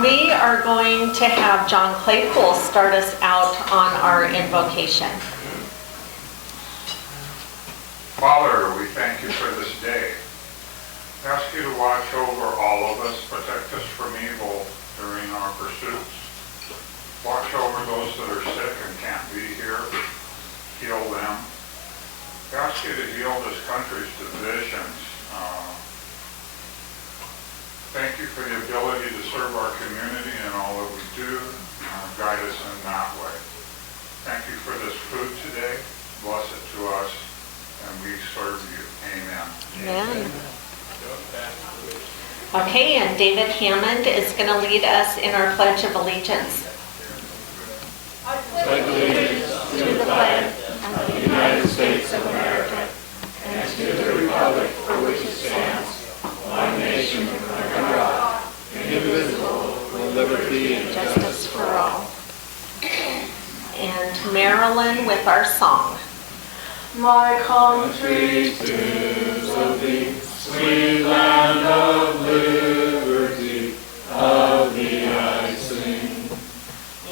We are going to have John Claypool start us out on our invocation. Father, we thank you for this day. We ask you to watch over all of us, protect us from evil during our pursuits. Watch over those that are sick and can't be here. Heal them. We ask you to heal this country's divisions. Thank you for the ability to serve our community in all that we do. Guide us in that way. Thank you for this food today. Bless it to us, and we serve you. Amen. Amen. Okay, and David Hammond is going to lead us in our Pledge of Allegiance. Pledge allegiance to the flag of the United States of America and to the republic for which it stands, one nation under God, indivisible, with liberty and Justice for all. And Marilyn with our song. My country is of thee, sweet land of liberty, of thee I sing.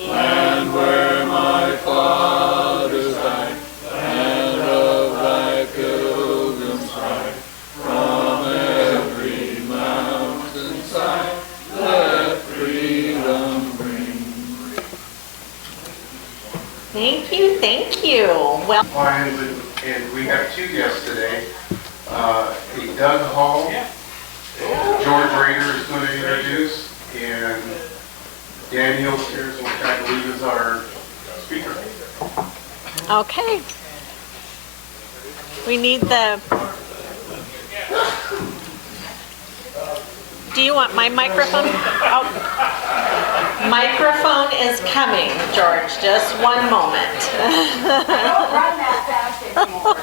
Land where my fathers died, land of thy pilgrims pride, from every mountainside, let freedom ring. Thank you, thank you. Well, And we have two guests today. Doug Hall, George Rader is going to introduce, and Daniel Sears, which I believe is our speaker. okay. We need the... Do you want my microphone? Oh. Microphone is coming, George. Just one moment. I don't run that fast anymore.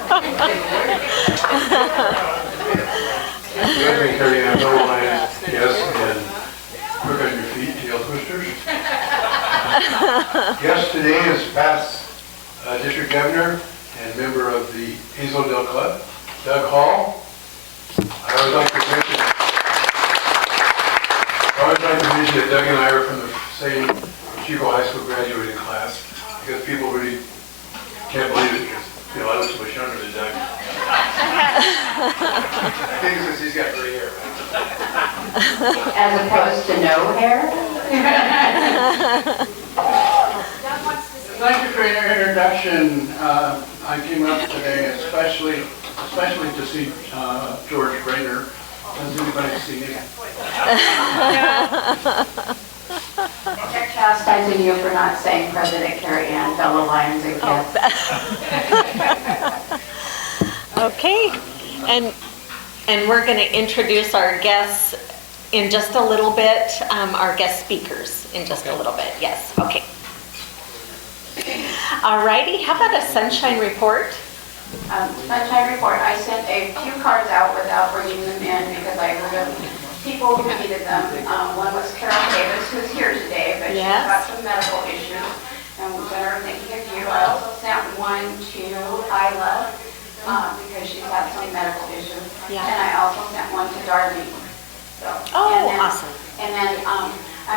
Good evening, Terry. I'm Bill Lyons, yes, and work on your feet, tail twisters. Guest today is past District Governor and member of the Hazeldale Club, Doug Hall. I always like to mention that Doug and I are from the same Chico High School graduating class, because people really can't believe it, because I look so much younger than Doug. I think it's because he's got gray hair. As opposed to no hair? Thank you for your introduction. I came up today especially to see George Rader. Has anybody seen him? They're chastising you for not saying President Carrie Ann, fellow Lions and Cats. Okay. And we're going to introduce our guests in just a little bit, our guest speakers in just a little bit. Yes, okay. All righty, how about a sunshine report? Sunshine report, I sent a few cards out without bringing them in because I heard of people who needed them. One was Carol Davis, who's here today, but Yes. she's got some medical issues, and we're thinking of you. I also sent one to Isla, because she's had some medical issues. Yeah. And I also sent one to Darlene. So, Oh, awesome. And then I'm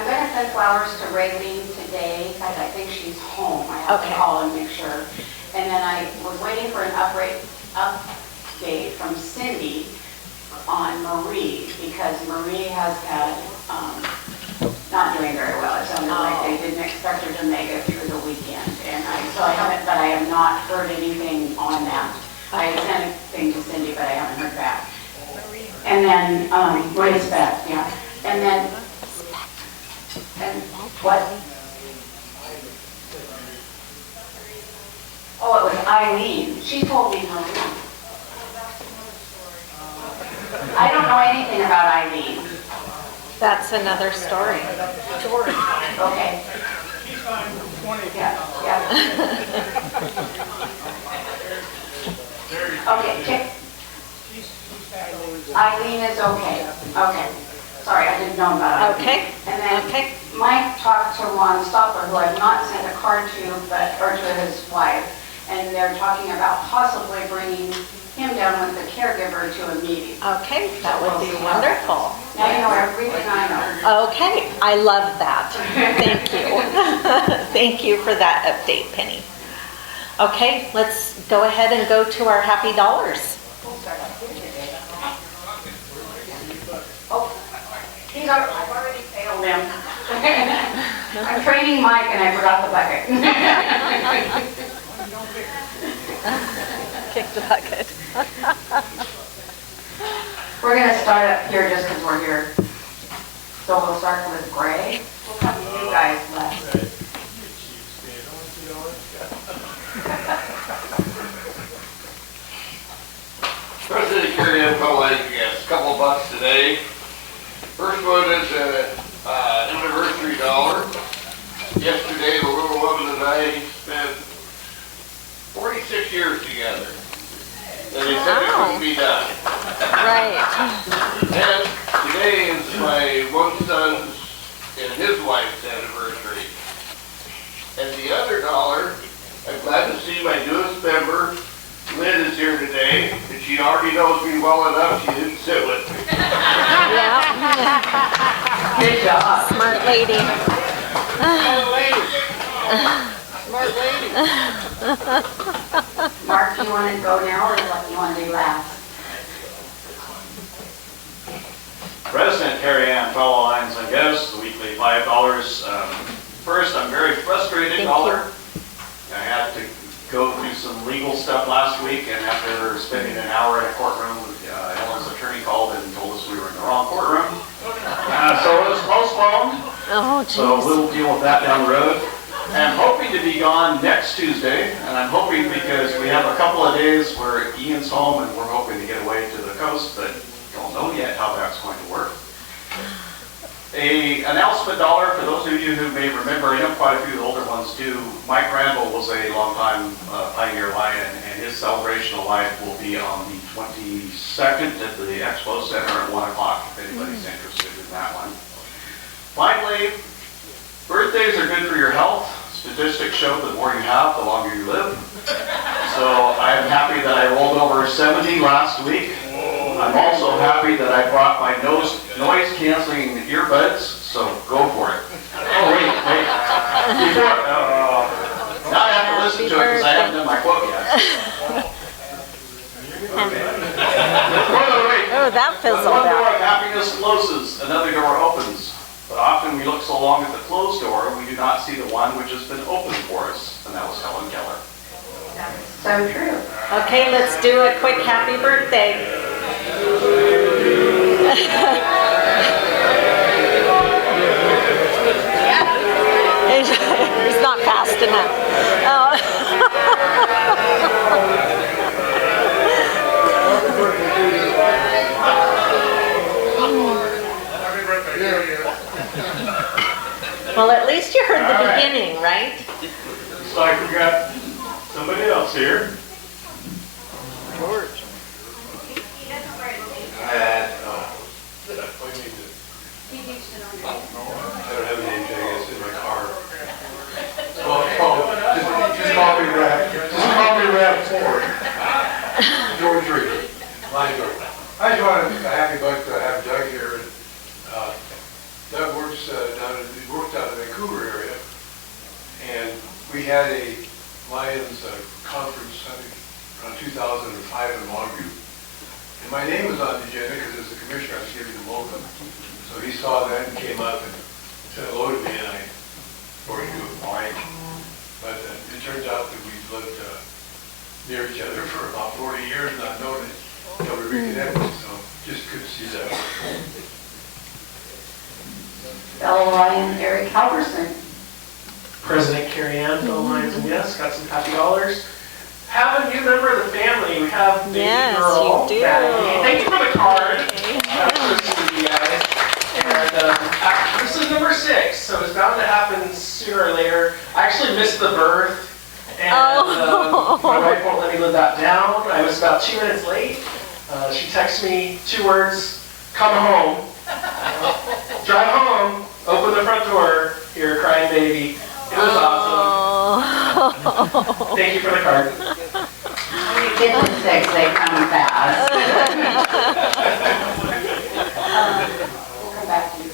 going to send flowers to Raylene today because I think she's home. I have Okay. to call and make sure. And then I was waiting for an update from Cindy on Marie, because Marie has had not doing very well. It sounded like they didn't expect her to make it through the weekend. And I have not heard anything on that. I sent a thing to Cindy, but I haven't heard back. And then, Marie's back, yeah. And then, and what? Oh, it was Eileen. She told me Marie. I don't know anything about Eileen. That's another story. Okay. Yeah, yeah. Okay, Eileen is okay. Okay. Sorry, I didn't know about Eileen. Okay. And then Okay. Mike talked to Ron Stopper, who I've not sent a card to, or to his wife, and they're talking about possibly bringing him down with the caregiver to a meeting. Okay, that would be wonderful. Now you know everything I know. Okay, I love that. Thank you. Thank you for that update, Penny. Okay, let's go ahead and go to our happy dollars. Oh, I've already failed him. I'm training Mike and I forgot the bucket. Kick the bucket. We're gonna start up here just because we're here. So we'll start with Gray. We'll come to you guys last. President Carrie Ann Pelley, yes, a couple of bucks today. First one is an anniversary dollar. Yesterday, the little woman and I spent 46 years together. And they said it couldn't be done. Right. And today is my one son's and his wife's anniversary. And the other dollar, I'm glad to see my newest member, Lynn, is here today, and she already knows me well enough, she didn't sit with me. Yeah. Good job. Smart lady. Smart lady. Mark, do you want to go now or what you want to do last? President Carrie Ann, fellow Lions and guests, the weekly $5. First, I'm very frustrated, Thank dollar. I had to go through some legal stuff last week, and after spending an hour in a courtroom, Ellen's attorney called and told us we were in the wrong courtroom. So it was postponed. Oh, So geez. we'll deal with that down the road. I'm hoping to be gone next Tuesday, and I'm hoping because we have a couple of days where Ian's home and we're hoping to get away to the coast, but don't know yet how that's going to work. A announcement dollar for those of you who may remember, I know quite a few of the older ones do. Mike Randall was a longtime Pioneer Lion, and his celebration of life will be on the 22nd at the Expo Center at 1 o'clock, if anybody's interested in that one. Finally, birthdays are good for your health. Statistics show the more you have, the longer you live. So I am happy that I rolled over 70 last week. I'm also happy that I brought my noise-canceling earbuds, so go for it. Oh, wait. Before, now I have to listen to it because I haven't done my quote yet. Oh, that fizzled One door out. of happiness closes, another door opens. But often we look so long at the closed door, we do not see the one which has been opened for us, and that was Helen Keller. So true. Okay, let's do a quick happy birthday. He's not fast enough. Oh. Well, at least you heard the beginning, right? Looks like we got somebody else here. George. I don't have a name tag, it's in my car. Just call me Rap Ford. George Reader. I just wanted a happy bunch to have Doug here. Doug works out of the Vancouver area, and we had a Lions conference, I think, around 2005 in Longview. And my name was on the agenda because as the commissioner, I was giving him welcome. So he saw that and came up and said hello to me, and I already knew Mike. But it turns out that we've lived near each other for about 40 years, not known it until we reconnected. So just good to see that. Fellow Lion Eric Halverson. President Carrie Ann, fellow Lions and guests, got some happy dollars. Have a new member of the family. We have baby Yes, girl. you do. Maddie. Thank you for the card. That's you guys. And this is number 6, so it's bound to happen sooner or later. I actually missed the birth, and my wife won't let me live that down. I was about 2 minutes late. She texted me 2 words: come home. Drive home, open the front door, you're a crying baby. It was awesome. Thank you for the card. Kids at 6, they come fast. We'll come back to you.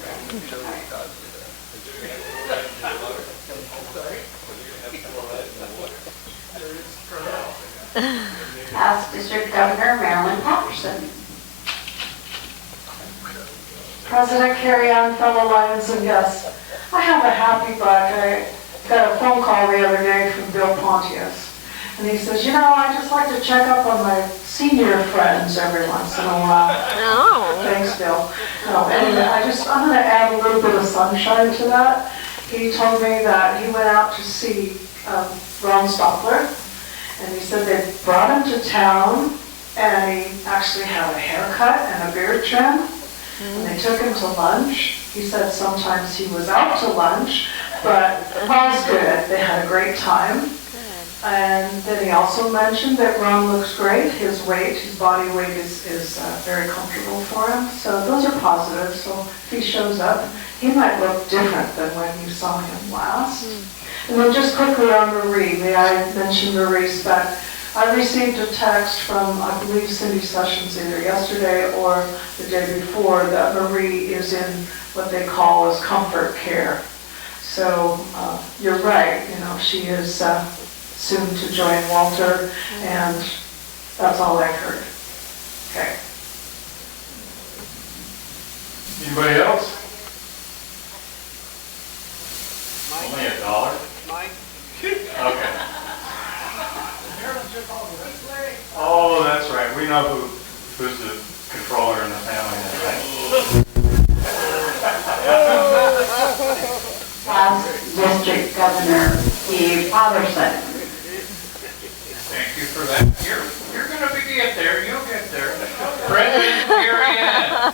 Governor Marilyn Patterson. President Carrie Ann, fellow Lions and guests, I have a happy buck. I got a phone call the other day from Bill Pontius, and he says, I just like to check up on my senior friends every once in a while. Oh. Thanks, Bill. No, anyway, I'm going to add a little bit of sunshine to that. He told me that he went out to see Ron Stoppler, and he said they brought him to town, and he actually had a haircut and a beard trim, and they took him to lunch. He said sometimes he was out to lunch, but all's good. They had a great time. And then he also mentioned that Ron looks great. His body weight is very comfortable for him. So those are positive. So if he shows up, he might look different than when you saw him last. And then just quickly on Marie, may I mention Marie's back? I received a text from, I believe, Cindy Sessions either yesterday or the day before that Marie is in what they call as comfort care. So you're right, she is soon to join Walter, and that's all I heard. Okay. Anybody else? Only $1? Okay. Oh, that's right. We know who's the controller in the family. Past District Governor Steve Patterson. Thank you for that. You're gonna get there, you'll get there. President Carrie Ann,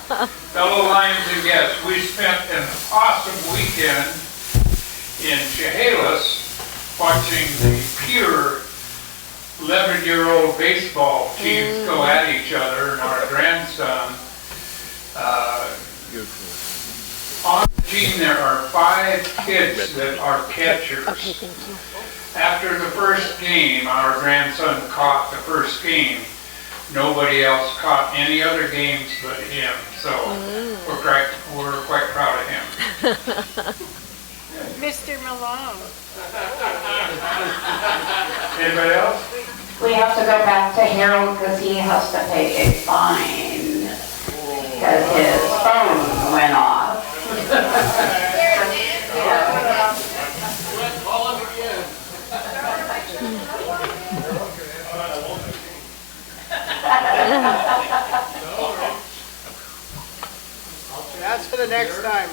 fellow Lions and guests, we spent an awesome weekend in Chehalis watching the pure 11-year-old baseball teams go at each other, and our grandson, on the team there are 5 kids that are catchers. Okay, thank you. After the first game, our grandson caught the first game. Nobody else caught any other games but him, so we're quite proud of him. Mr. Malone. Anybody else? We have to go back to Harold because he has to pay a fine because his phone went off. That's for the next time.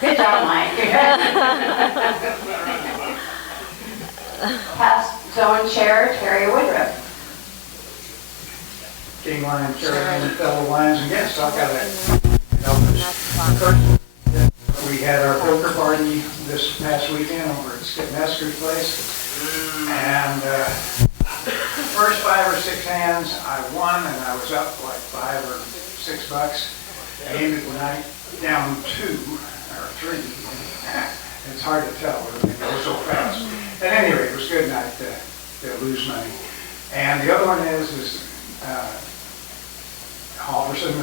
Good job, Mike. Past zone chair, Terry Woodruff. King Lion, Chairman, fellow Lions and guests, I've got we had our poker party this past weekend over at Skip Nesker's place. And first 5 or 6 hands, I won, and I was up like $5 or $6. I ended the night down 2 or 3. It's hard to tell, they go so fast. At any rate, it was a good night to lose money. And the other one is Halverson.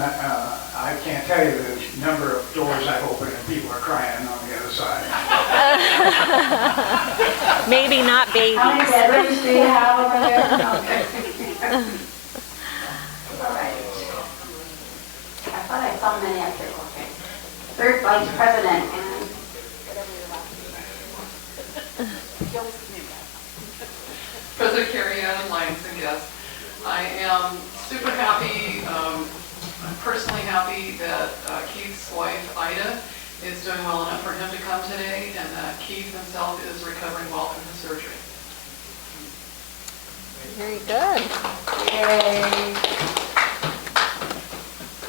I can't tell you the number of doors I've opened and people are crying on the other side. Maybe not babies. How many bedrooms do you have over there? Okay. All right. I thought I saw many up here. Okay. Third Vice President and President Carrie Ann, Lions and guests. I am super happy, I'm personally happy that Keith's wife, Ida, is doing well enough for him to come today, and that Keith himself is recovering well from his surgery. Very good. yay.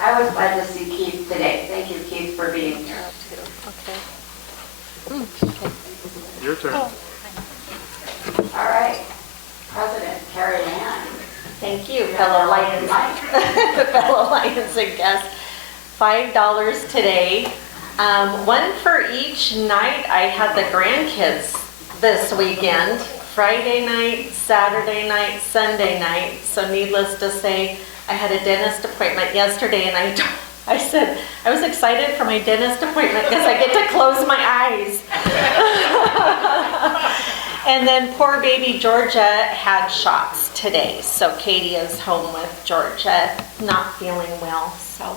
I was glad to see Keith today. Thank you, Keith, for being here. Okay. Okay. Your turn. All right. President Carrie Ann. Thank you, fellow Lions, fellow Lions and guests. $5 today. One for each night. I had the grandkids this weekend. Friday night, Saturday night, Sunday night. So needless to say, I had a dentist appointment yesterday, and I said I was excited for my dentist appointment because I get to close my eyes. And then poor baby Georgia had shots today, so Katie is home with Georgia, not feeling well, so.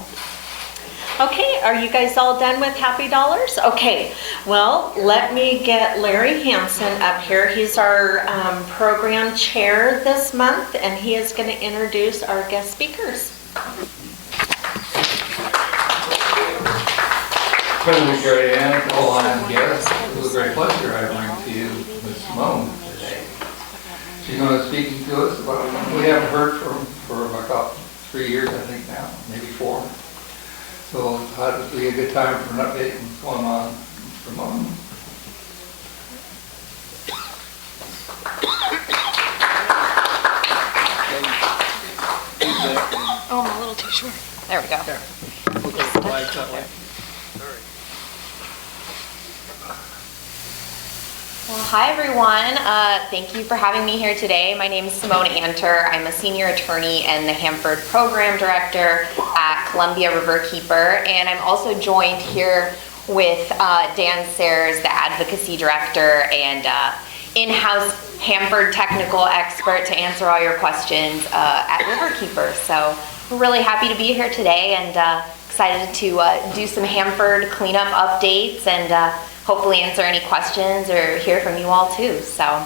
Okay, are you guys all done with Happy Dollars? Okay, well, let me get Larry Hansen up here. He's our program chair this month, and he is going to introduce our guest speakers. President Gary Ann, all I'm guests, it was a great pleasure. I bring to you Ms. Simone today. She's going to be speaking to us about something we haven't heard from for about 3 years, I think now, maybe 4. So I thought it would be a good time for an update on what's going on. Simone. Oh, I'm a little too short. There we go. Well, hi everyone. Thank you for having me here today. My name is Simone Anter. I'm a senior attorney and the Hanford Program Director at Columbia Riverkeeper, and I'm also joined here with Dan Sayers, the Advocacy Director and in-house Hanford technical expert to answer all your questions at Riverkeeper. So we're really happy to be here today and excited to do some Hanford cleanup updates and hopefully answer any questions or hear from you all too. So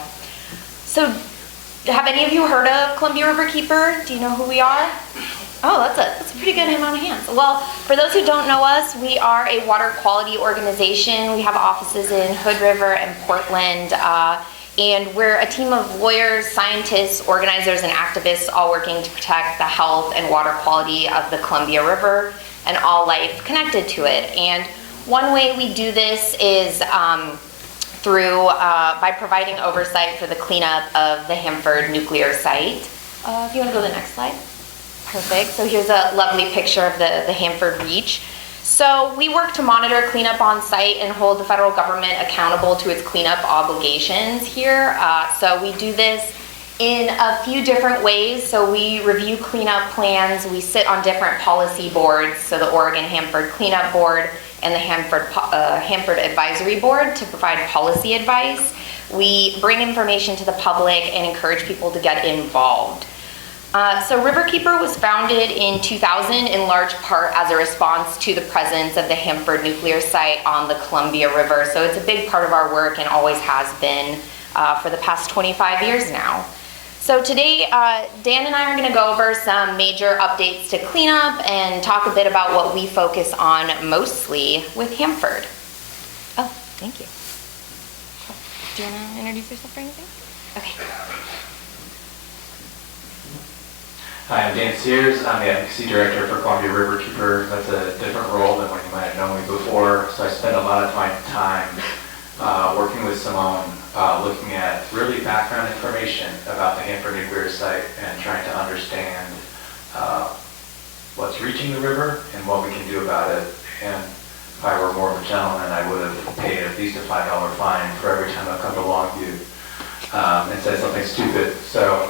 have any of you heard of Columbia Riverkeeper? Do you know who we are? Oh, that's a pretty good amount of hands. Well, for those who don't know us, we are a water quality organization. We have offices in Hood River and Portland, and we're a team of lawyers, scientists, organizers, and activists all working to protect the health and water quality of the Columbia River and all life connected to it. And one way we do this is by providing oversight for the cleanup of the Hanford nuclear site. If you want to go to the next slide. Perfect. So here's a lovely picture of the Hanford Reach. So we work to monitor cleanup on site and hold the federal government accountable to its cleanup obligations here. So we do this in a few different ways. So we review cleanup plans. We sit on different policy boards, so the Oregon Hanford Cleanup Board and the Hanford Advisory Board to provide policy advice. We bring information to the public and encourage people to get involved. So Riverkeeper was founded in 2000 in large part as a response to the presence of the Hanford nuclear site on the Columbia River. So it's a big part of our work and always has been for the past 25 years now. So today, Dan and I are going to go over some major updates to cleanup and talk a bit about what we focus on mostly with Hanford. Oh, thank you. Do you want to introduce yourself or anything? Okay. Hi, I'm Dan Sears. I'm the Advocacy Director for Columbia Riverkeeper. That's a different role than what you might have known me before. So I spend a lot of my time working with Simone, looking at really background information about the Hanford nuclear site and trying to understand what's reaching the river and what we can do about it. And if I were more of a gentleman, I would have paid at least a $5 fine for every time I come to Longview and said something stupid. So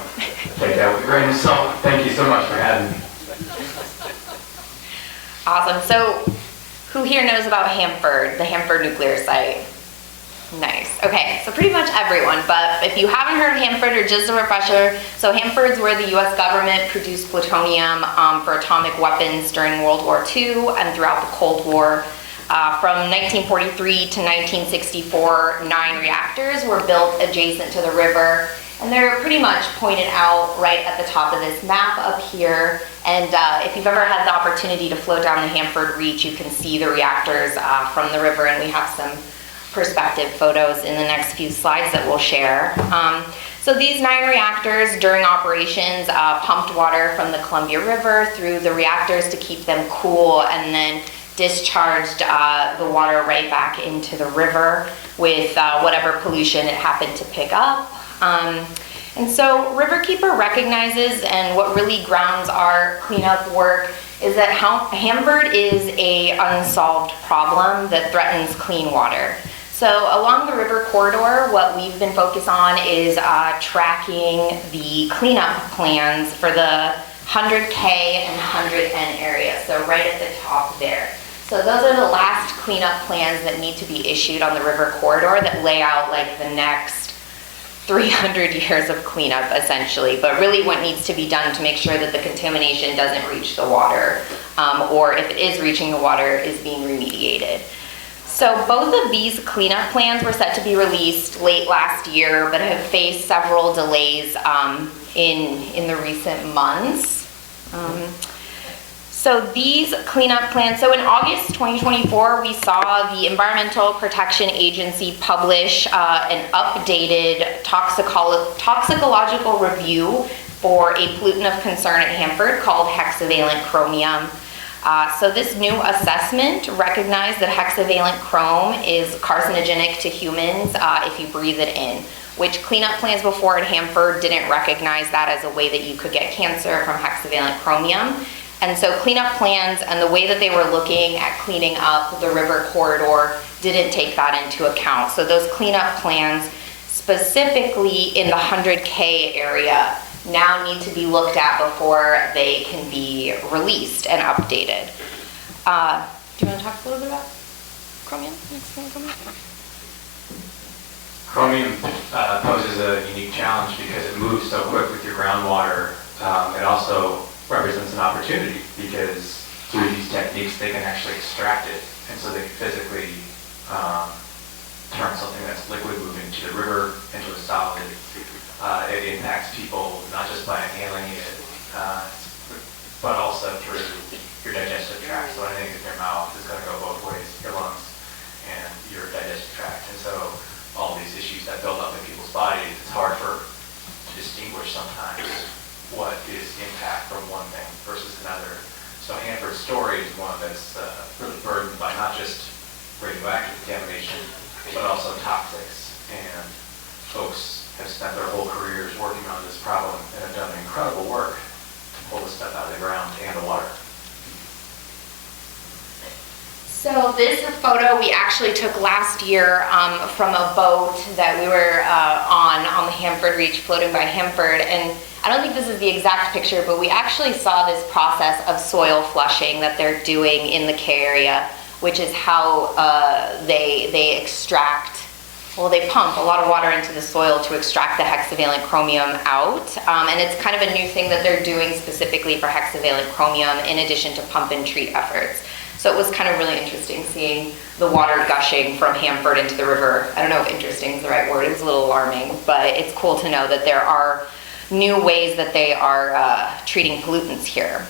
take that with a grain of salt. Thank you so much for having me. Awesome. So who here knows about Hanford, the Hanford nuclear site? Nice. Okay, so pretty much everyone, but if you haven't heard of Hanford, or just a refresher, so Hanford's where the US government produced plutonium for atomic weapons during World War II and throughout the Cold War. From 1943 to 1964, 9 reactors were built adjacent to the river, and they're pretty much pointed out right at the top of this map up here. And if you've ever had the opportunity to float down the Hanford Reach, you can see the reactors from the river, and we have some perspective photos in the next few slides that we'll share. So these 9 reactors during operations pumped water from the Columbia River through the reactors to keep them cool, and then discharged the water right back into the river with whatever pollution it happened to pick up. And so Riverkeeper recognizes, and what really grounds our cleanup work is that Hanford is an unsolved problem that threatens clean water. So along the river corridor, what we've been focused on is tracking the cleanup plans for the 100K and 100N area, so right at the top there. So those are the last cleanup plans that need to be issued on the river corridor that lay out like the next 300 years of cleanup essentially, but really what needs to be done to make sure that the contamination doesn't reach the water, or if it is reaching the water, is being remediated. So both of these cleanup plans were set to be released late last year, but have faced several delays in the recent months. So these cleanup plans, so in August 2024, we saw the Environmental Protection Agency publish an updated toxicological review for a pollutant of concern at Hanford called hexavalent chromium. So this new assessment recognized that hexavalent chrome is carcinogenic to humans if you breathe it in, which cleanup plans before at Hanford didn't recognize that as a way that you could get cancer from hexavalent chromium. And so cleanup plans and the way that they were looking at cleaning up the river corridor didn't take that into account. So those cleanup plans, specifically in the 100K area, now need to be looked at before they can be released and updated. Do you want to talk a little bit about chromium? Chromium poses a unique challenge because it moves so quick with your groundwater. It also represents an opportunity because through these techniques they can actually extract it, and so they can physically turn something that's liquid moving to the river into a solid. It impacts people not just by inhaling it, but also through your digestive tract. So anything in your mouth is going to go both ways, your lungs and your digestive tract. And so all these issues that build up in people's bodies, it's hard to distinguish sometimes what is impact from one thing versus another. So Hanford's story is one that's really burdened by not just radioactive contamination, but also toxics. And folks have spent their whole careers working on this problem and have done incredible work to pull this stuff out of the ground and the water. So this photo we actually took last year from a boat that we were on the Hanford Reach, floating by Hanford, and I don't think this is the exact picture, but we actually saw this process of soil flushing that they're doing in the K area, which is how they extract, well, they pump a lot of water into the soil to extract the hexavalent chromium out, and it's kind of a new thing that they're doing specifically for hexavalent chromium in addition to pump and treat efforts. So it was kind of really interesting seeing the water gushing from Hanford into the river. I don't know if interesting is the right word, it was a little alarming, but it's cool to know that there are new ways that they are treating pollutants here.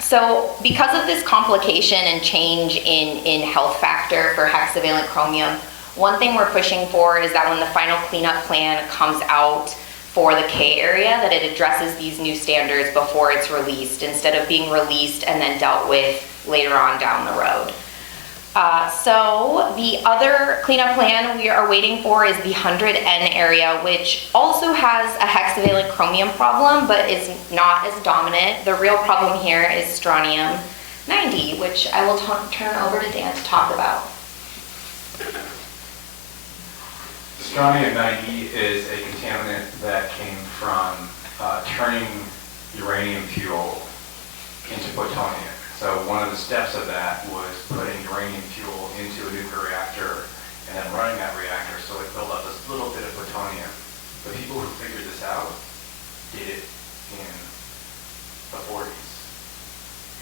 So because of this complication and change in health factor for hexavalent chromium, one thing we're pushing for is that when the final cleanup plan comes out for the K area, that it addresses these new standards before it's released, instead of being released and then dealt with later on down the road. So the other cleanup plan we are waiting for is the 100N area, which also has a hexavalent chromium problem, but is not as dominant. The real problem here is strontium 90, which I will turn over to Dan to talk about. Strontium 90 is a contaminant that came from turning uranium fuel into plutonium. So one of the steps of that was putting uranium fuel into a nuclear reactor and then running that reactor so it built up this little bit of plutonium. The people who figured this out did it in the 40s.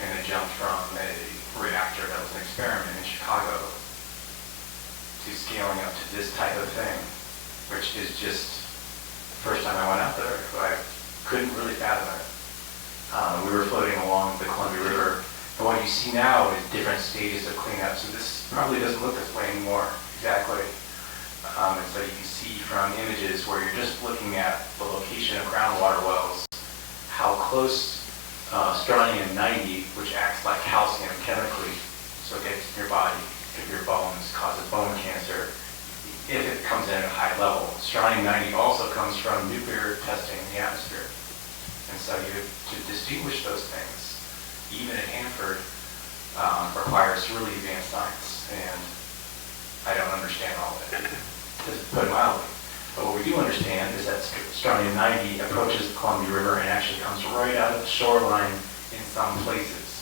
And it jumped from a reactor that was an experiment in Chicago to scaling up to this type of thing, which is just, first time I went out there, I couldn't really fathom it. We were floating along the Columbia River, and what you see now is different stages of cleanup. So this probably doesn't look this way anymore, exactly. And so you can see from images where you're just looking at the location of groundwater wells, how close strontium 90, which acts like calcium chemically, so it gets in your body, in your bones, causes bone cancer, if it comes in at a high level. Strontium 90 also comes from nuclear testing in the atmosphere. And so to distinguish those things, even at Hanford, requires really advanced science. And I don't understand all of it, to put it mildly. But what we do understand is that strontium 90 approaches the Columbia River and actually comes right out of the shoreline in some places.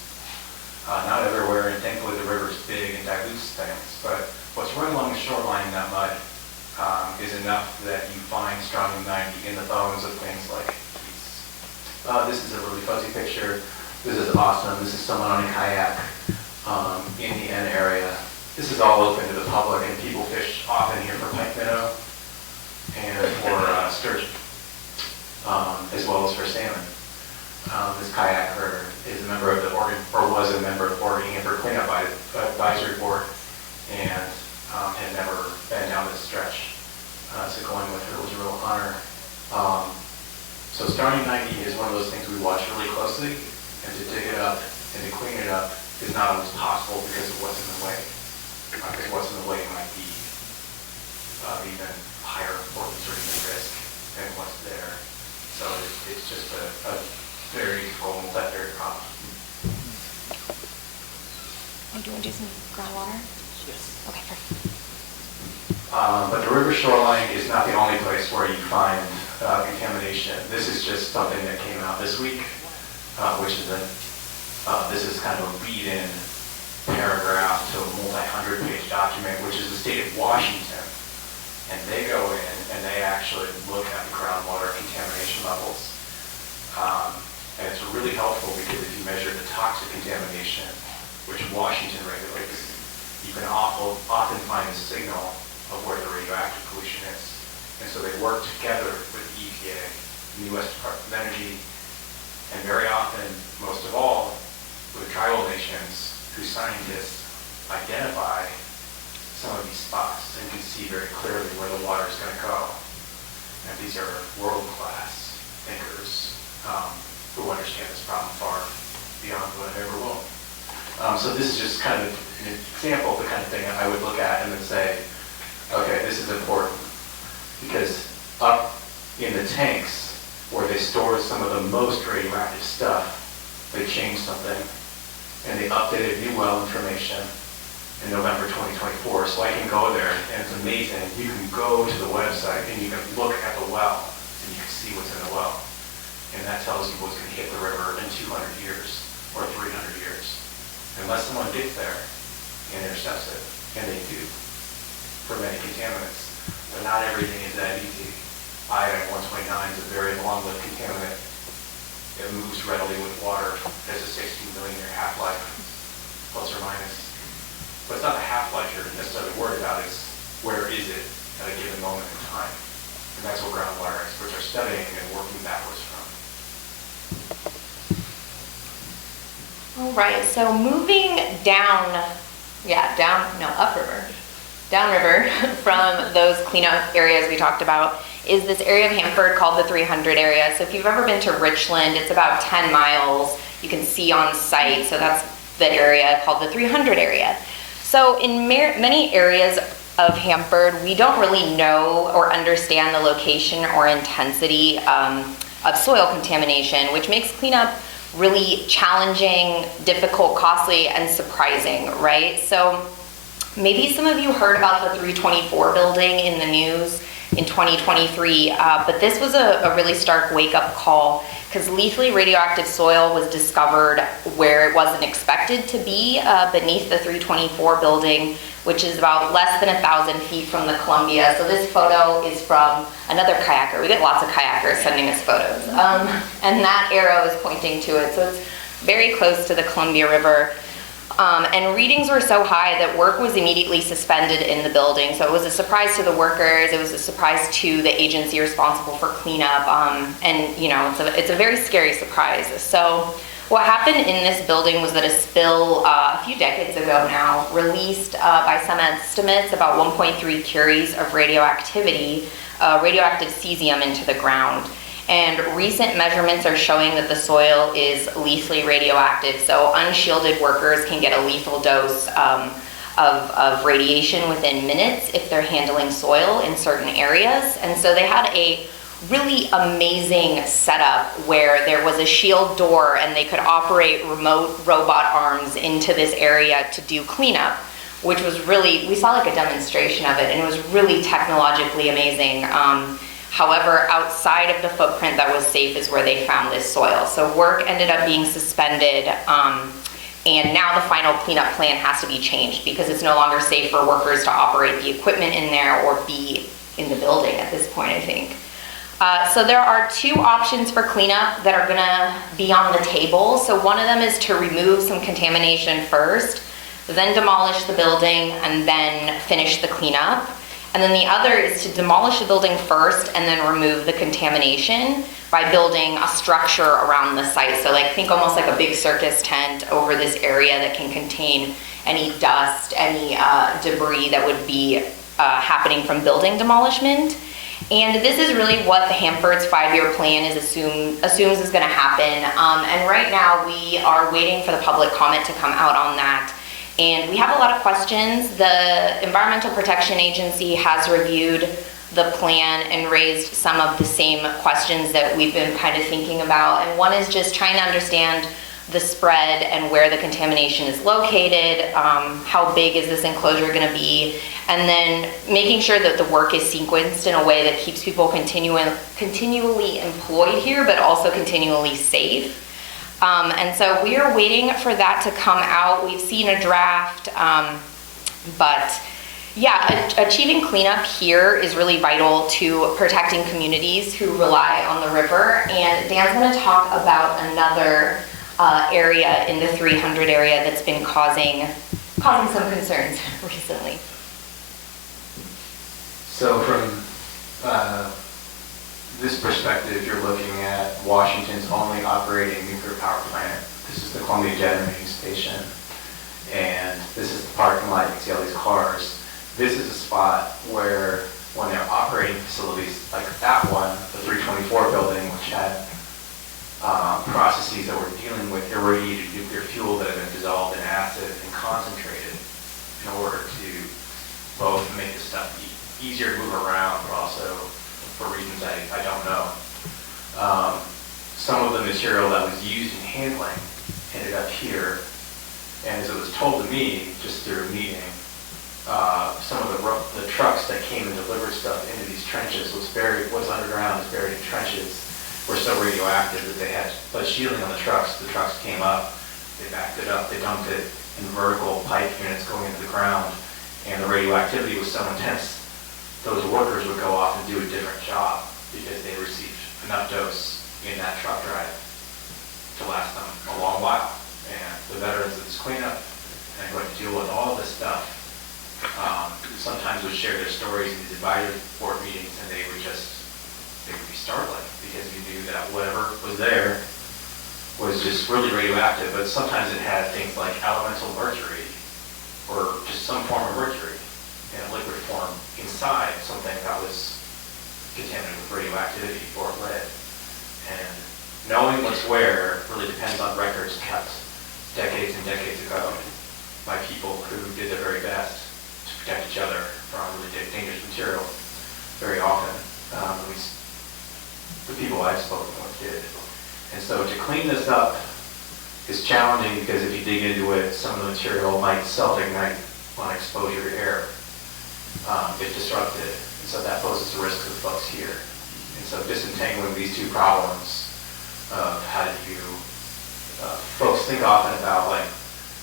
Not everywhere, and thankfully the river is big and dilutes things, but what's right along the shoreline in that mud is enough that you find strontium This is a really fuzzy picture. This is awesome. This is someone on a kayak in the N area. This is all open to the public, and people fish often here for pike minnow and for sturgeon, as well as for salmon. This kayaker is a member of the Oregon, or was a member of the Oregon Hamper Cleanup Advisory Board, and had never been down this stretch. So going with her was a real honor. So Starting 90 is one of those things we watch really closely, and to dig it up and to clean it up is not always possible because of what's in the way. Because what's in the way might be even higher importance or even risk than what's there. So it's just a very difficult multi-layered problem. Oh, do you want to do some groundwater? Yes. Okay, perfect. But the river shoreline is not the only place where you find contamination. This is just something that came out this week, which is this is kind of a read-in paragraph to a multi-hundred-page document, which is the state of Washington. And they go in and they actually look at the groundwater contamination levels. And it's really helpful because if you measure the toxic contamination, which Washington regulates, you can often find a signal of where the radioactive pollution is. And so they work together with the EPA, the U.S. Department of Energy, and very often, most of all, with tribal nations whose scientists identify some of these spots and can see very clearly where the water is going to go. And these are world-class thinkers who understand this problem far beyond what I ever will. So this is just kind of an example of the kind of thing I would look at and then say, okay, this is important, because up in the tanks where they store some of the most radioactive stuff, they changed something, and they updated new well information in November 2024. So I can go there, and it's amazing. You can go to the website, and you can look at the well, and you can see what's in the well. And that tells you what's going to hit the river in 200 years or 300 years. Unless someone gets there and intercepts it, and they do, for many contaminants. But not everything is that easy. Iodine-129 is a very long-lived contaminant. It moves readily with water. There's a 16 million year half-life, plus or minus. But it's not the half-life you're necessarily worried about, it's where is it at a given moment in time. And that's what groundwater experts are studying and working backwards from. All right, so moving downriver from those cleanup areas we talked about is this area of Hanford called the 300 area. So if you've ever been to Richland, it's about 10 miles. You can see on site, so that's the area called the 300 area. So in many areas of Hanford, we don't really know or understand the location or intensity of soil contamination, which makes cleanup really challenging, difficult, costly, and surprising, right? So maybe some of you heard about the 324 building in the news in 2023, but this was a really stark wake-up call because lethally radioactive soil was discovered where it wasn't expected to be, beneath the 324 building, which is about less than 1,000 feet from the Columbia. So this photo is from another kayaker. We get lots of kayakers sending us photos. And that arrow is pointing to it. So it's very close to the Columbia River. And readings were so high that work was immediately suspended in the building. So it was a surprise to the workers. It was a surprise to the agency responsible for cleanup. And you know, it's a very scary surprise. So what happened in this building was that a spill a few decades ago now released by some estimates about 1.3 curies of radioactivity, radioactive cesium into the ground. And recent measurements are showing that the soil is lethally radioactive. So unshielded workers can get a lethal dose of radiation within minutes if they're handling soil in certain areas. And so they had a really amazing setup where there was a shield door and they could operate remote robot arms into this area to do cleanup, which was really, we saw like a demonstration of it and it was really technologically amazing. However, outside of the footprint that was safe is where they found this soil. So work ended up being suspended, and now the final cleanup plan has to be changed because it's no longer safe for workers to operate the equipment in there or be in the building at this point, I think. So there are two options for cleanup that are gonna be on the table. So one of them is to remove some contamination first, then demolish the building, and then finish the cleanup. And then the other is to demolish the building first and then remove the contamination by building a structure around the site. So like, think almost like a big circus tent over this area that can contain any dust, any debris that would be happening from building demolishment. And this is really what the Hanford's 5-year plan assumes is gonna happen. And right now we are waiting for the public comment to come out on that. And we have a lot of questions. The Environmental Protection Agency has reviewed the plan and raised some of the same questions that we've been kind of thinking about. And one is just trying to understand the spread and where the contamination is located, how big is this enclosure gonna be, and then making sure that the work is sequenced in a way that keeps people continually employed here, but also continually safe. And so we are waiting for that to come out. We've seen a draft, but yeah, achieving cleanup here is really vital to protecting communities who rely on the river. And Dan's gonna talk about another area in the 300 area that's been causing some concerns recently. So from this perspective, you're looking at Washington's only operating nuclear power plant. This is the Columbia Generating Station, and this is the parking lot. You can see all these cars. This is a spot where when they're operating facilities like that one, the 324 building, which had processes that were dealing with irradiated nuclear fuel that had been dissolved in acid and concentrated in order to both make the stuff easier to move around, but also for reasons I don't know. Some of the material that was used in handling ended up here, and as it was told to me just through a meeting, some of the trucks that came and delivered stuff into these trenches was underground, was buried in trenches, were so radioactive that they had lead shielding on the trucks. The trucks came up, they backed it up, they dumped it in vertical pipe units going into the ground, and the radioactivity was so intense, those workers would go off and do a different job because they received enough dose in that truck drive to last them a long while. And the veterans of this cleanup and who had to deal with all of this stuff sometimes would share their stories in these advisory board meetings, and they would be startling because you knew that whatever was there was just really radioactive, but sometimes it had things like elemental mercury or just some form of mercury in a liquid form inside something that was contaminated with radioactivity or lead. And knowing what's where really depends on records kept decades and decades ago by people who did their very best to protect each other from really dangerous material very often. At least the people I've spoken with did. And so to clean this up is challenging because if you dig into it, some of the material might self-ignite on exposure to air. If disrupted. And so that poses a risk to the folks here. And so disentangling these two problems of how do you, folks think often about like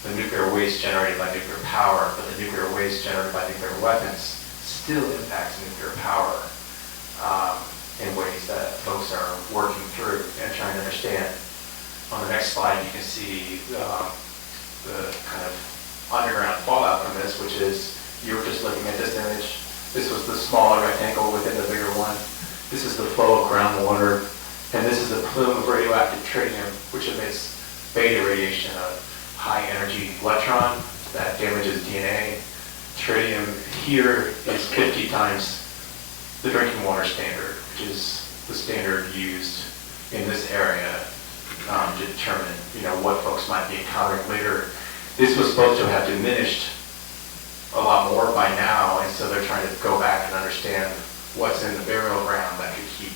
the nuclear waste generated by nuclear power, but the nuclear waste generated by nuclear weapons still impacts nuclear power in ways that folks are working through and trying to understand. On the next slide, you can see the kind of underground fallout from this, which is, you were just looking at this image. This was the smaller rectangle within the bigger one. This is the flow of groundwater, and this is a plume of radioactive tritium, which emits beta radiation, a high-energy electron that damages DNA. Tritium here is 50 times the drinking water standard, which is the standard used in this area to determine, what folks might be encountering later. This was supposed to have diminished a lot more by now, and so they're trying to go back and understand what's in the burial ground that could keep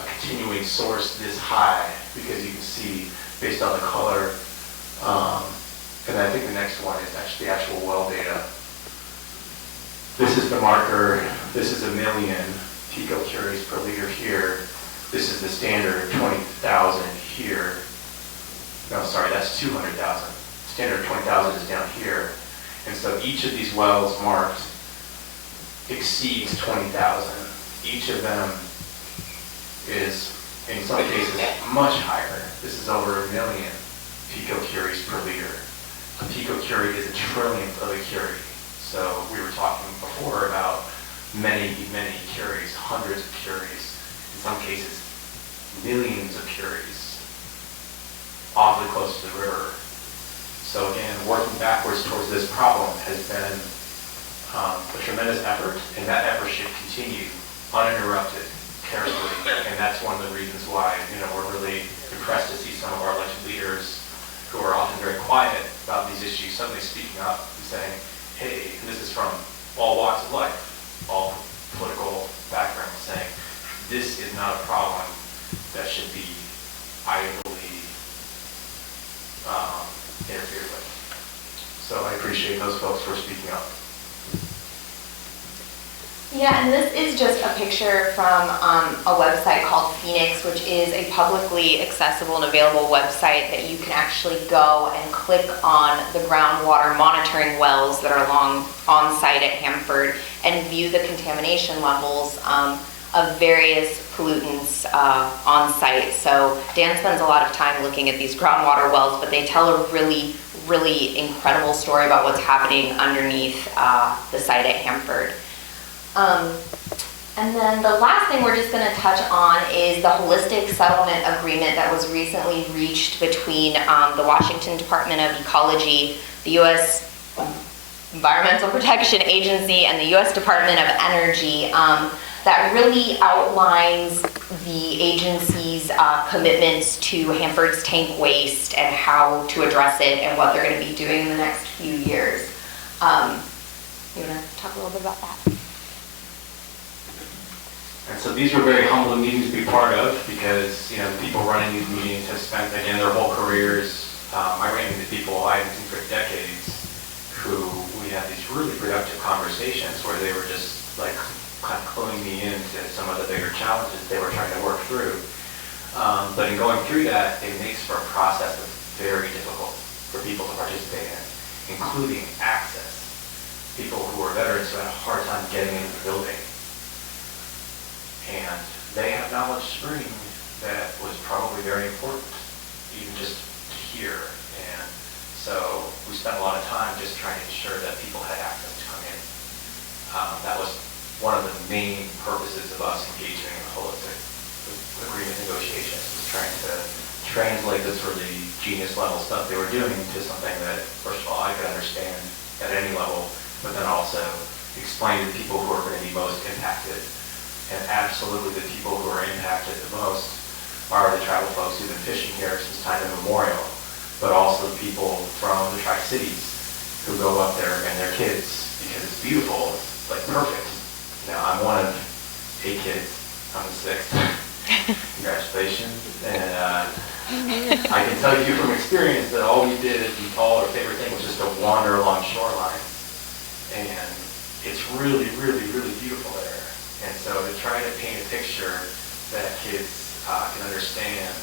a continuing source this high, because you can see based on the color, and I think the next one is actually the actual well data. This is the marker, this is 1 million picocuries per liter here. This is the standard 20,000 here. No, sorry, that's 200,000. Standard 20,000 is down here. And so each of these wells marked exceeds 20,000. Each of them is, in some cases, much higher. This is over 1 million picocuries per liter. A picocurie is a trillionth of a curie. So we were talking before about many, many curies, hundreds of curies, in some cases, millions of curies, awfully close to the river. So again, working backwards towards this problem has been a tremendous effort, and that effort should continue uninterrupted, carefully, and that's one of the reasons why, we're really impressed to see some of our elected leaders who are often very quiet about these issues suddenly speaking up and saying, hey, and this is from all walks of life, all political backgrounds, saying this is not a problem that should be idly interfered with. So I appreciate those folks for speaking up. Yeah, and this is just a picture from a website called Phoenix, which is a publicly accessible and available website that you can actually go and click on the groundwater monitoring wells that are on site at Hanford and view the contamination levels of various pollutants on site. So Dan spends a lot of time looking at these groundwater wells, but they tell a really, really incredible story about what's happening underneath the site at Hanford. And then the last thing we're just going to touch on is the holistic settlement agreement that was recently reached between the Washington Department of Ecology, the U.S. Environmental Protection Agency, and the U.S. Department of Energy that really outlines the agency's commitments to Hanford's tank waste and how to address it and what they're going to be doing in the next few years. You want to talk a little bit about that? And so these were very humbling meetings to be part of because, the people running these meetings have spent, again, their whole careers. I ran into people I haven't seen for decades who we had these really productive conversations where they were just like kind of cluing me into some of the bigger challenges they were trying to work through. But in going through that, it makes for a process that's very difficult for people to participate in, including access. People who are veterans who had a hard time getting into the building. And they have knowledge to bring that was probably very important, even just to hear. And so we spent a lot of time just trying to ensure that people had access to come in. That was one of the main purposes of us engaging in the holistic agreement negotiations, was trying to translate this really genius level stuff they were doing to something that, first of all, I could understand at any level, but then also explain to the people who are going to be most impacted. And absolutely the people who are impacted the most are the tribal folks who've been fishing here since time immemorial, but also the people from the Tri-Cities who go up there and their kids, because it's beautiful, it's like perfect. Now, I'm one of 8 kids. I'm the 6th. Congratulations. And I can tell you from experience that all we did, all our favorite thing was just to wander along shorelines. And it's really, really, really beautiful there. And so to try to paint a picture that kids can understand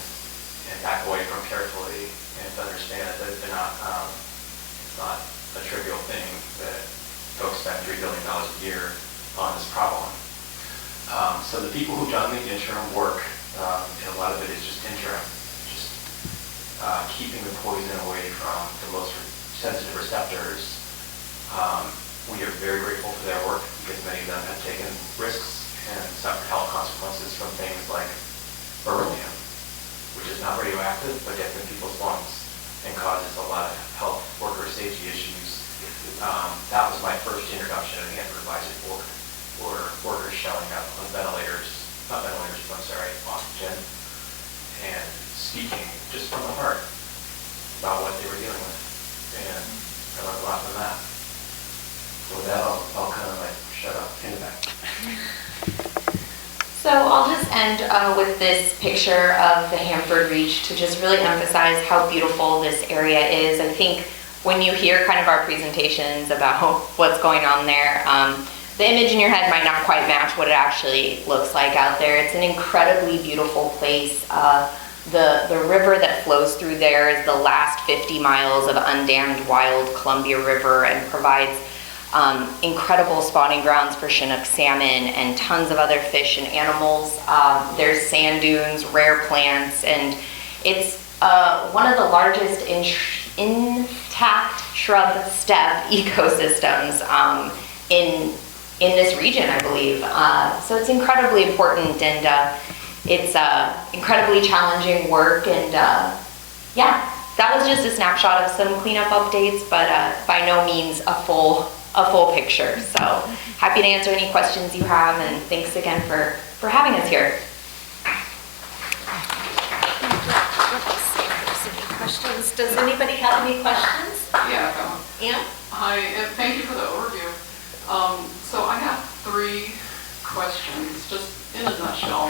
and back away from carefully, and to understand that they're not, it's not a trivial thing that folks spend $3 billion a year on this problem. So the people who've done the interim work, and a lot of it is just interim, just keeping the poison away from the most sensitive receptors. We are very grateful for their work because many of them have taken risks and suffered health consequences from things like beryllium, which is not radioactive but gets in people's lungs and causes a lot of health worker safety issues. That was my first introduction to the Hanford Advisory Board, were workers showing up on oxygen, and speaking just from the heart about what they were dealing with. And I learned a lot from that. So with that, I'll kind of like shut up in the back. So I'll just end with this picture of the Hanford Reach to just really emphasize how beautiful this area is. I think when you hear kind of our presentations about what's going on there, the image in your head might not quite match what it actually looks like out there. It's an incredibly beautiful place. The river that flows through there is the last 50 miles of undammed wild Columbia River and provides incredible spawning grounds for Chinook salmon and tons of other fish and animals. There's sand dunes, rare plants, and it's one of the largest intact shrub steppe ecosystems in this region, I believe. So it's incredibly important, and it's incredibly challenging work, and yeah, that was just a snapshot of some cleanup updates, but by no means a full picture. So happy to answer any questions you have, and thanks again for having us here. Questions? Does anybody have any questions? Yeah. Ann? Hi, and thank you for the overview. So I have 3 questions, just in a nutshell.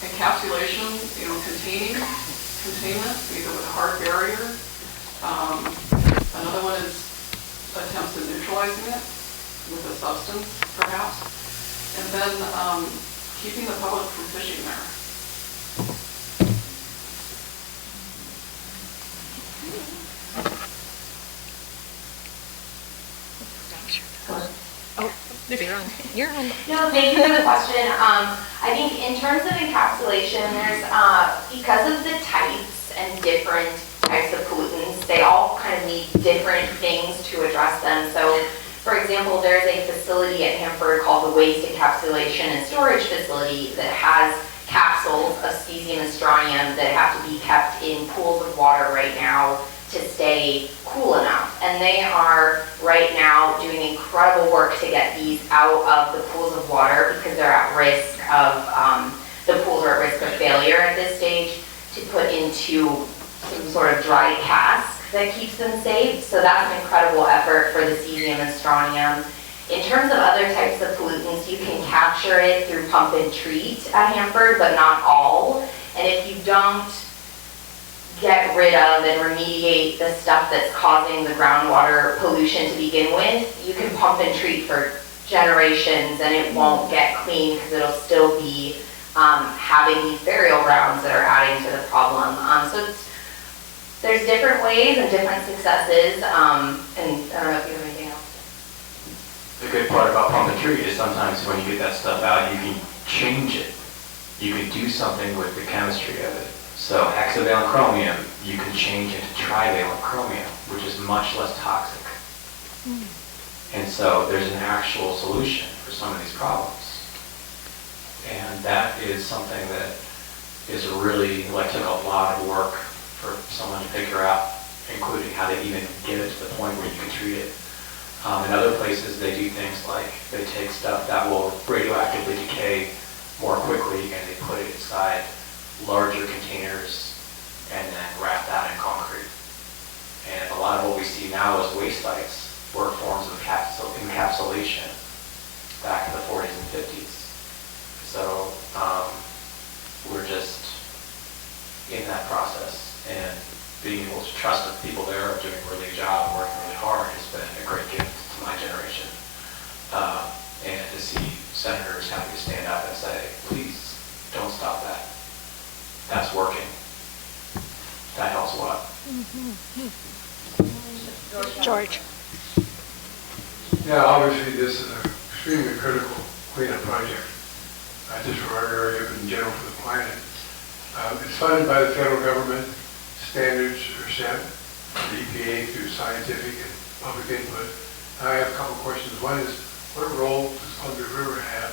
Encapsulation, containment, either with a hard barrier. Another one is attempts at neutralizing it with a substance, perhaps. And then keeping the public from fishing there. You're on. No, thank you for the question. I think in terms of encapsulation, there's, because of the types and different types of pollutants, they all kind of need different things to address them. So, for example, there's a facility at Hanford called the Waste Encapsulation and Storage Facility that has capsules of cesium and strontium that have to be kept in pools of water right now to stay cool enough. And they are right now doing incredible work to get these out of the pools of water because they're at risk of, the pools are at risk of failure at this stage, to put into some sort of dry cask that keeps them safe. So that's an incredible effort for the cesium and strontium. In terms of other types of pollutants, you can capture it through pump and treat at Hanford, but not all. And if you don't get rid of and remediate the stuff that's causing the groundwater pollution to begin with, you can pump and treat for generations and it won't get clean because it'll still be having these burial grounds that are adding to the problem. So there's different ways and different successes, and I don't know if you have anything else. The good part about pump and treat is sometimes when you get that stuff out, you can change it. You can do something with the chemistry of it. So hexavalent chromium, you can change into trivalent chromium, which is much less toxic. And so there's an actual solution for some of these problems. And that is something that is really, took a lot of work for someone to figure out, including how to even get it to the point where you can treat it. In other places, they do things like they take stuff that will radioactively decay more quickly and they put it inside larger containers and then wrap that in concrete. And a lot of what we see now as waste sites were forms of encapsulation back in the 40s and 50s. So we're just in that process, and being able to trust that people there are doing a really good job and working really hard has been a great gift to my generation. And to see senators having to stand up and say, please don't stop that. That's working. That helps a lot. George. Yeah, obviously this is an extremely critical cleanup project, just for our area, but in general for the planet. It's funded by the federal government. Standards are set, the EPA through scientific and public input. I have a couple of questions. One is, what role does Columbia River have,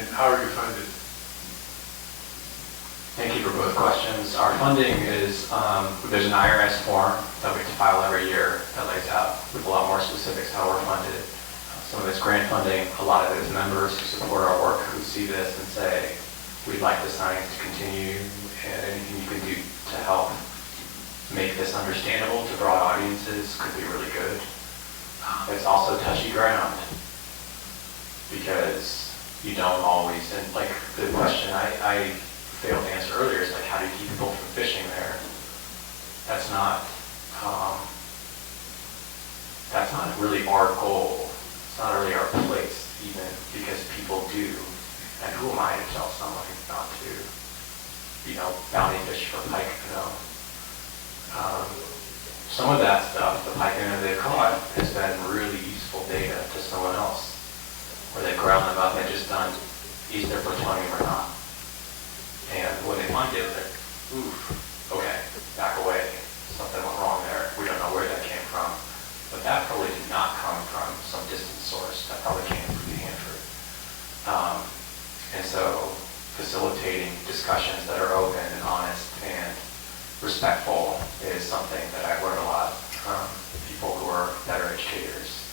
and how are you funded? Thank you for both questions. Our funding is, there's an IRS form that we have to file every year that lays out with a lot more specifics how we're funded. Some of it's grant funding, a lot of it is members who support our work who see this and say, we'd like the science to continue, and anything you can do to help make this understandable to broad audiences could be really good. It's also touchy ground because you don't always, and like the question I failed to answer earlier is how do you keep people from fishing there? That's not really our goal. It's not really our place even, because people do. And who am I to tell someone not to, bounty fish for pike, some of that stuff, the pike that they've caught, has been really useful data to someone else, where they've ground them up and just done, is there plutonium or not? And when they find it, they're, oof, okay, back away. Something went wrong there. We don't know where that came from. But that probably did not come from some distant source. That probably came from New Hanford. And so facilitating discussions that are open and honest and respectful is something that I've learned a lot from people who are better educators.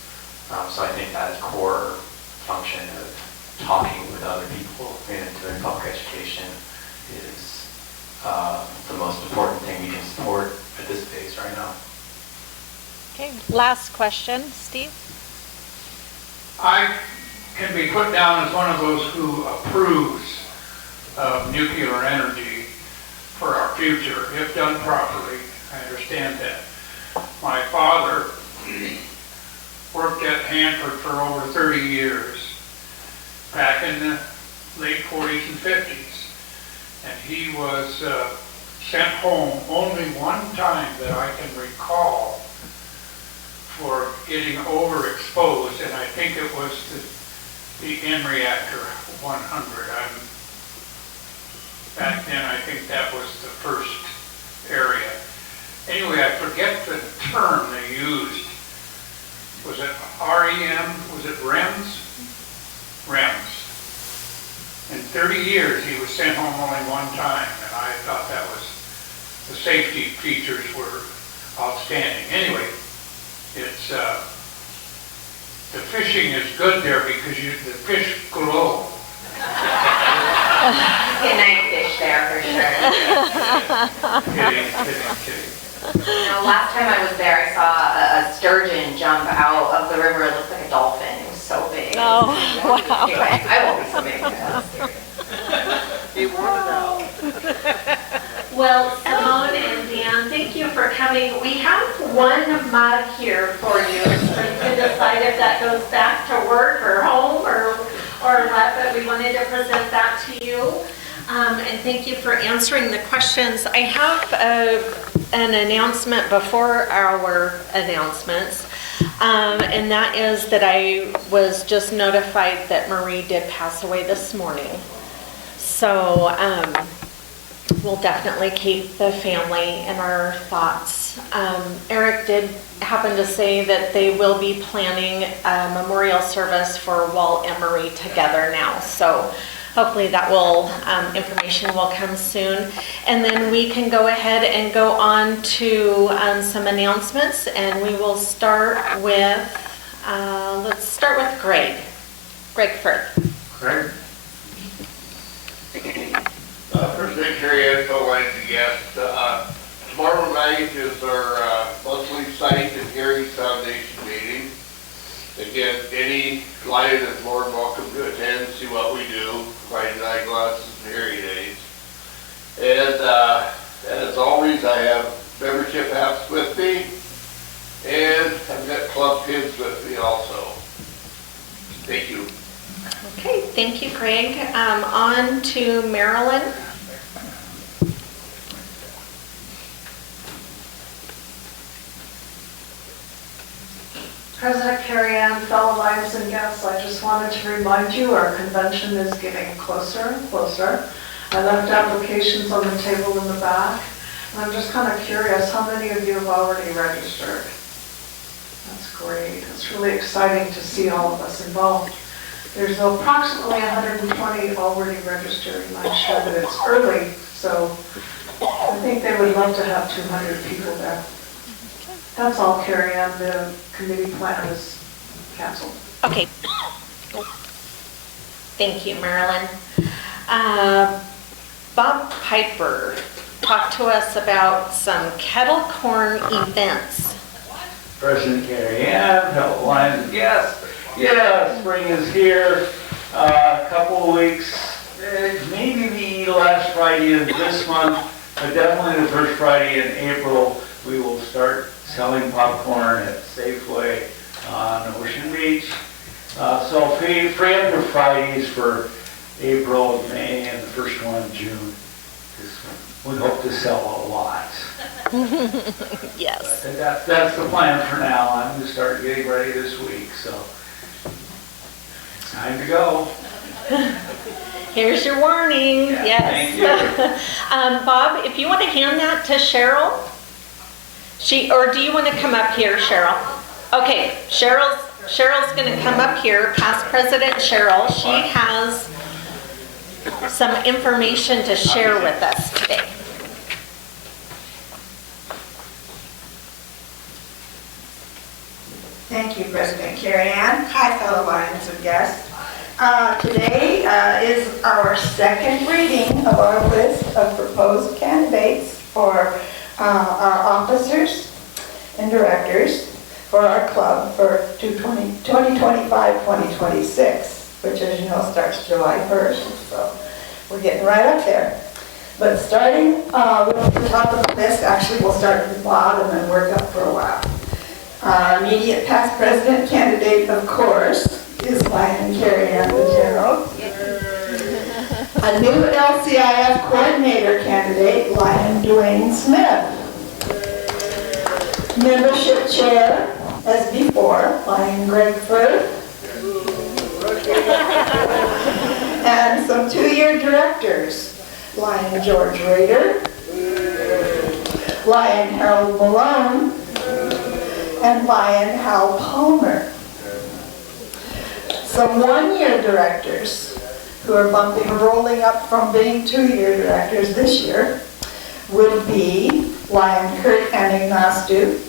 So I think that core function of talking with other people and doing public education is the most important thing we can support at this phase right now. Okay, last question, Steve? I can be put down as one of those who approves of nuclear energy for our future, if done properly. I understand that. My father worked at Hanford for over 30 years, back in the late 40s and 50s. And he was sent home only one time that I can recall for getting overexposed, and I think it was the N reactor 100. Back then, I think that was the first area. Anyway, I forget the term they used. Was it REM? Was it REMS? REMS. In 30 years, he was sent home only one time, and I thought that was, the safety features were outstanding. Anyway, it's, the fishing is good there because the fish glow. Get night fish there for sure. Kidding. You know, last time I was there, I saw a sturgeon jump out of the river. It looked like a dolphin. It was so big. Oh, wow. Anyway, I won't be swimming with that. He wanted out. Well, Simone and Dan, thank you for coming. We have one mug here for you, so you can decide if that goes back to work or home or what, but we wanted to present that to you. And thank you for answering the questions. I have an announcement before our announcements, and that is that I was just notified that Marie did pass away this morning. So we'll definitely keep the family in our thoughts. Eric did happen to say that they will be planning a memorial service for Walt and Marie together now. So hopefully that will, information will come soon. And then we can go ahead and go on to some announcements, and we will start with, let's start with Greg. Greg first. Greg? First thing, Carrie Ann, fellow Lions and guests. Tomorrow night is our monthly Sight and Hearing Foundation meeting. Again, any Lion is more than welcome to attend, see what we do, providing eyeglasses and hearing aids. And as always, I have membership apps with me, and I've got club pins with me also. Thank you. Okay, thank you, Craig. On to Marilyn. President Carrie Ann, fellow Lions and guests, I just wanted to remind you our convention is getting closer and closer. I left applications on the table in the back, and I'm just kind of curious, how many of you have already registered? That's great. It's really exciting to see all of us involved. There's approximately 120 already registered, and I'm sure that it's early, so I think they would love to have 200 people there. That's all, Carrie Ann. The committee plan is canceled. Okay. Thank you, Marilyn. Bob Piper talked to us about some kettle corn events. President Carrie Ann, fellow Lions and guests. Yeah, spring is here. A couple of weeks, maybe the last Friday of this month, but definitely the first Friday in April, we will start selling popcorn at Safeway on Ocean Beach. So free up your Fridays for April, May, and the first one, June. We hope to sell a lot. Yes. And that's the plan for now. I'm going to start getting ready this week, so it's time to go. Here's your warning. Yeah, Yes. thank you. Bob, if you want to hand that to Cheryl, or do you want to come up here, Cheryl? Okay, Cheryl's going to come up here, past President Cheryl. She has some information to share with us today. Thank you, President Carrie Ann. Hi, fellow Lions and guests. Today is our second reading of our list of proposed candidates for our officers and directors for our club for 2025-2026, which, as you know, starts July 1st, so we're getting right up there. But starting with the top of the list, actually we'll start at the bottom and work up for a while. Our immediate past president candidate, of course, is Lion Carrie Ann Botero. A new LCIF coordinator candidate, Lion Dwayne Smith. Membership chair, as before, Lion Greg Firth. And some two-year directors, Lion George Rader, Lion Harold Malone, and Lion Hal Palmer. Some one-year directors who are rolling up from being two-year directors this year would be Lion Kurt Anagnastu,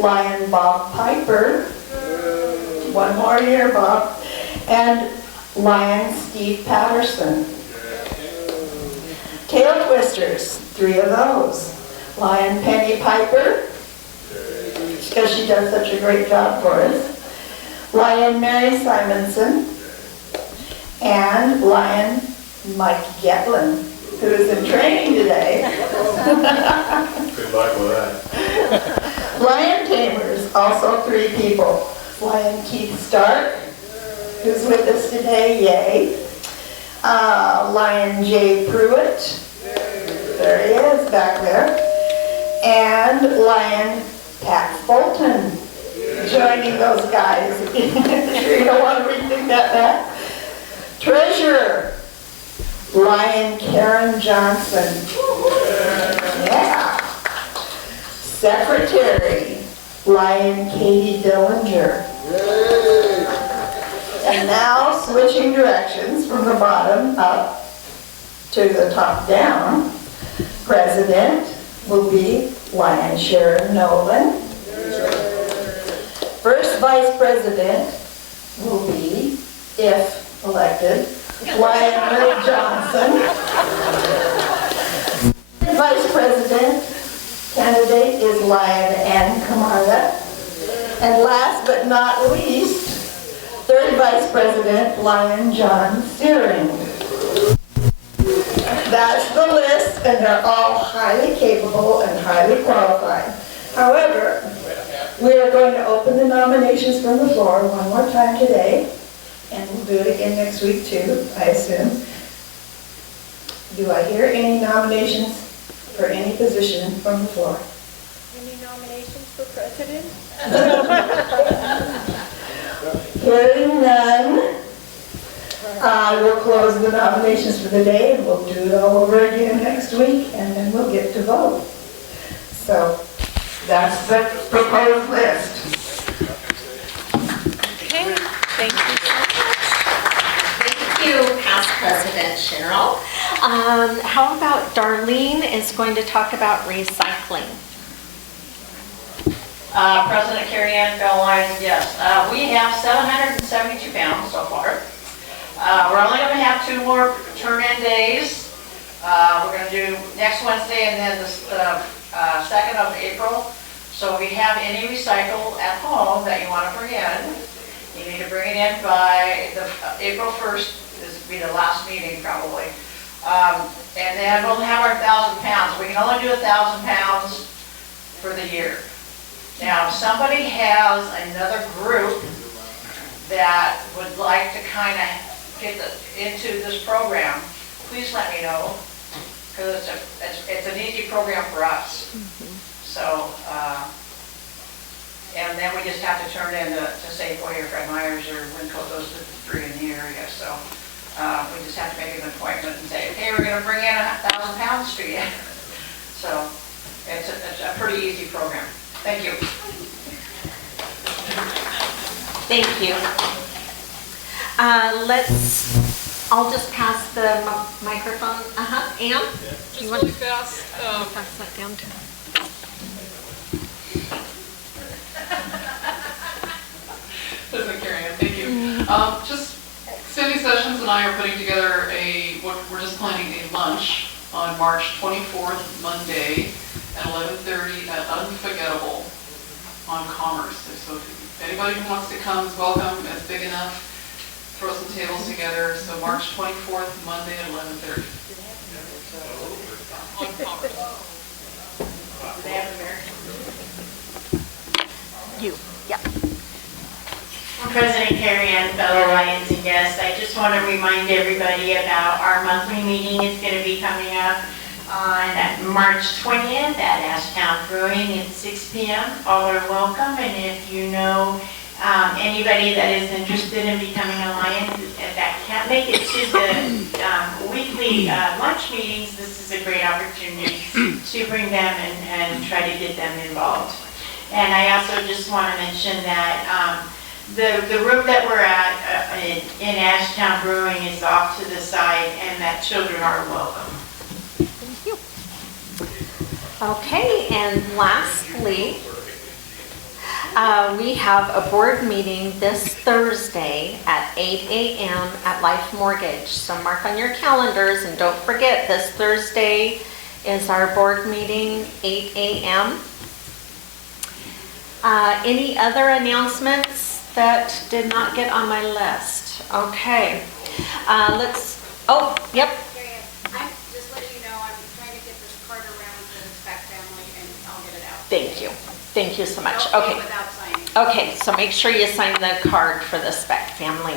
Lion Bob Piper, one more year Bob, and Lion Steve Patterson. Tail twisters, three of those. Lion Penny Piper, because she does such a great job for us. Lion Mary Simonson, and Lion Mike Getlin, who is in training today. Good luck with that. Lion tamers, also three people. Lion Keith Stark, who's with us today, yay. Lion Jay Pruitt, there he is back there. And Lion Pat Fulton, joining those guys. Sure you don't want to rethink that back. Treasurer, Lion Karen Johnson. Yeah. Secretary, Lion Katie Dillinger. And now switching directions from the bottom up to the top down, President will be Lion Sharon Nolan. First Vice President will be, if elected, Lion Ray Johnson. Vice President candidate is Lion Ann Camarda. And last but not least, third Vice President, Lion John Searing. That's the list, and they're all highly capable and highly qualified. However, we are going to open the nominations from the floor one more time today, and we'll do it again next week too, I assume. Do I hear any nominations for any position from the floor? Any nominations for president? Hearing none, I will close the nominations for the day, and we'll do it all over again next week, and then we'll get to vote. So that's the proposed list. Okay, thank you so much. Thank you, past President Cheryl. How about Darlene is going to talk about recycling? President Carrie Ann, fellow Lions, yes. We have 772 pounds so far. We're only going to have 2 more turn-in days. We're going to do next Wednesday and then the 2nd of April. So if you have any recycle at home that you want to bring in, you need to bring it in by the April 1st. This will be the last meeting probably. And then we'll have our 1,000 pounds. We can only do 1,000 pounds for the year. Now, if somebody has another group that would like to kind of get into this program, please let me know, because it's an easy program for us. So, and then we just have to turn in to Safeway or Fred Meyer's or Winco, those are the three in the area. So we just have to make an appointment and say, okay, we're gonna bring in 1,000 pounds to you. So it's a pretty easy program. Thank you. Thank you. I'll just pass the microphone. Ann? Just really fast. Pass that down to Doesn't carry on. Thank you. Just Cindy Sessions and I are putting together we're just planning a lunch on March 24th, Monday at 11:30 at Unforgettable on Commerce. So if anybody who wants to come is welcome. It's big enough. Throw some tables together. So March 24th, Monday at 11:30. On Commerce. Do they have American? you. Yeah. President Carrie Ann, fellow Lions and guests, I just want to remind everybody about our monthly meeting. It's going to be coming up on March 20th at Ashtown Brewing at 6 p.m. All are welcome, and if you know anybody that is interested in becoming a Lion that can't make it to the weekly lunch meetings, this is a great opportunity to bring them and try to get them involved. And I also just want to mention that the room that we're at in Ashtown Brewing is off to the side, and that children are welcome. Thank you. Okay, and lastly, we have a board meeting this Thursday at 8 a.m. at Life Mortgage. So mark on your calendars, and don't forget, this Thursday is our board meeting, 8 a.m. Any other announcements that did not get on my list? Okay, yep. I'm just letting you know, I'm trying to get this card around to the Speck family and I'll get it out. Thank you. Thank you so much. Don't pay Okay. without signing. Okay, so make sure you sign the card for the Speck family.